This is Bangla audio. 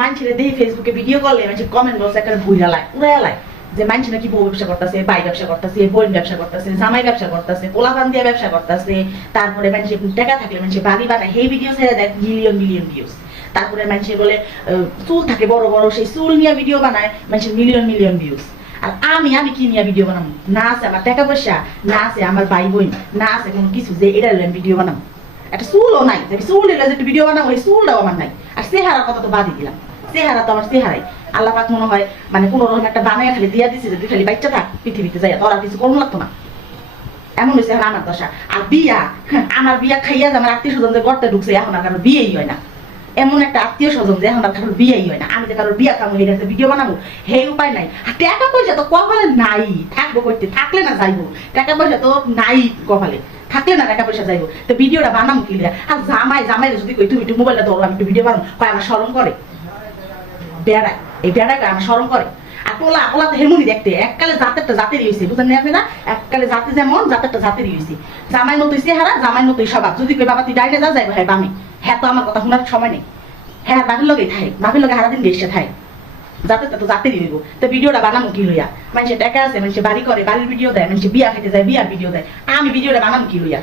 মানুষের দেখি ফেসবুকে ভিডিও করলে মানুষ কমেন্ট বক্স একটা ভুইরা লাই উড়াইয়া লাই যে মানুষ নাকি বউ ব্যবসা করতেছে, বাই ব্যবসা করতেছে, বোন ব্যবসা করতেছে, জামাই ব্যবসা করতেছে, পোলাপান দিয়ে ব্যবসা করতেছে। তারপরে মানুষের টাকা থাকলে মানুষের বাড়ি বানায়, সেই ভিডিও ছেড়ে দেয় মিলিয়ন মিলিয়ন ভিউজ। তারপরে মানুষের বলে চুল থাকে বড় বড়, সেই চুল নিয়ে ভিডিও বানায়, মানুষের মিলিয়ন মিলিয়ন ভিউজ। আর আমি আমি কি নিয়ে ভিডিও বানাবো? না আছে আমার টাকা পয়সা, না আছে আমার ভাই বোন, না আছে কোনো কিছু যে এটা ভিডিও বানাবো। একটা চুলও নাই, চুল এলে যে ভিডিও বানাবো, এই চুলটাও আমার নাই। আর চেহারার কথা তো বাদই দিলাম, চেহারা তো আমার চেহারাই আল্লাহ পাক মনে হয় মানে কোনো রকম একটা বানায় খালি দিয়া দিচ্ছে যে তুই খালি বাচ্চা থাক পৃথিবীতে যাই, তোর আর কিছু করুন লাগতো না। এমন হয়েছে আমার দশা। আর বিয়া, আমার বিয়া খাইয়া যে আমার আত্মীয় স্বজন যে গর্তে ঢুকছে, এখন আর কারোর বিয়েই হয় না। এমন একটা আত্মীয় স্বজন যে এখন আর কারোর বিয়েই হয় না। আমি যে কারোর বিয়া কামো এটা ভিডিও বানাবো, সেই উপায় নাই। আর টাকা পয়সা তো কপালে নাই, থাকবো করতে, থাকলে না যাইবো। টাকা পয়সা তো নাই কপালে, থাকলে না টাকা পয়সা যাইবো। তো ভিডিওটা বানাবো কি? আর জামাই জামাই যদি কই তুমি একটু মোবাইলটা ধরো, আমি একটু ভিডিও বানাবো, কয় আমার শরম করে। বেড়ায়, এই বেড়াকে আমার শরম করে। আর পোলা পোলা তো হেমুনি দেখতে, এককালে জাতেরটা জাতেরই হয়েছে, বুঝলেন না আপনারা? এককালে জাতি যেমন জাতেরটা জাতেরই হয়েছে। জামাই মতোই চেহারা, জামাই মতোই স্বভাব। যদি কই বাবা তুই ডাইনে যা, যাইবো হ্যাঁ বামে। হ্যাঁ তো আমার কথা শোনার সময় নেই। হ্যাঁ বাবির লগেই থাকে, বাবির লগে সারাদিন বেশে থাকে। জাতেরটা তো জাতেরই হইব। তো ভিডিওটা বানাবো কি লইয়া? মানুষের টাকা আছে, মানুষের বাড়ি করে, বাড়ির ভিডিও দেয়, মানুষের বিয়া খেতে যায়, বিয়ার ভিডিও দেয়। আমি ভিডিওটা বানাবো কি লইয়া?